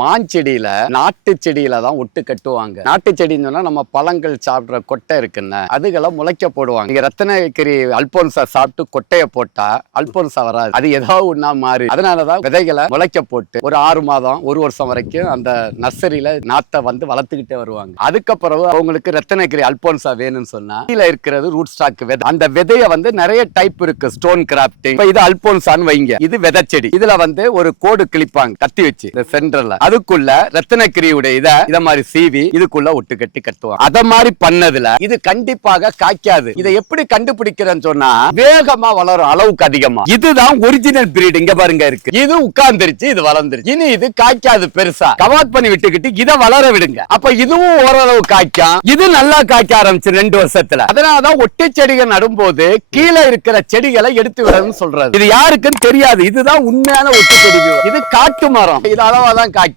மாஞ்செடியில நாட்டு செடியில தான் ஒட்டு கட்டுவாங்க. நாட்டு செடின்னு சொன்னா நம்ம பழங்கள் சாப்பிடுற கொட்டை இருக்குன்னு அதுகளை முளைக்க போடுவாங்க. நீங்க ரத்னகிரி அல்போன்சா சாப்பிட்டு கொட்டையை போட்டா அல்போன்சா வராது, அது ஏதோ ஒன்னா மாறி. அதனாலதான் விதைகளை முளைக்க போட்டு ஒரு 6 மாதம் 1 வருஷம் வரைக்கும் அந்த நர்சரியில நாத்தை வந்து வளர்த்துக்கிட்டே வருவாங்க. அதுக்கப்புறம் அவங்களுக்கு ரத்னகிரி அல்போன்சா வேணும்னு சொன்னா கீழே இருக்கிறது ரூட் ஸ்டாக் விதை. அந்த விதைய வந்து நிறைய டைப் இருக்கு. ஸ்டோன் கிராப்டிங், இது அல்போன்சான்னு வைங்க, இது விதை செடி. இதுல வந்து ஒரு கோடு கிளிப்பாங்க கத்தி வச்சு இந்த சென்டர்ல, அதுக்குள்ள ரத்னகிரியுடைய இத மாதிரி சீவி இதுக்குள்ள ஒட்டு கட்டி கட்டுவாங்க. அத மாதிரி பண்ணதுல இது கண்டிப்பாக காய்க்காது. இதை எப்படி கண்டுபிடிக்கிறேன்னு சொன்னா வேகமா வளரும், அளவுக்கு அதிகமா. இதுதான் ஒரிஜினல் பிரீட். இங்க பாருங்க இருக்கு, இது உட்கார்ந்துருச்சு, இது வளர்ந்துருச்சு. இனி இது காய்க்காது, பெருசா கவாட் பண்ணி விட்டுக்கிட்டு இதை வளர விடுங்க. அப்ப இதுவும் ஓரளவு காய்க்கும், இது நல்லா காய்க்க ஆரம்பிச்சு 2 வருஷத்துல. அதனாலதான் ஒட்டு செடிகள் நடும்போது கீழே இருக்கிற செடிகளை எடுத்து விடணும்னு சொல்றது. இது யாருக்குன்னு தெரியாது. இதுதான் உண்மையான ஒட்டு செடி. இது காட்டு மரம், இது அளவாதான் காய்க்கும்.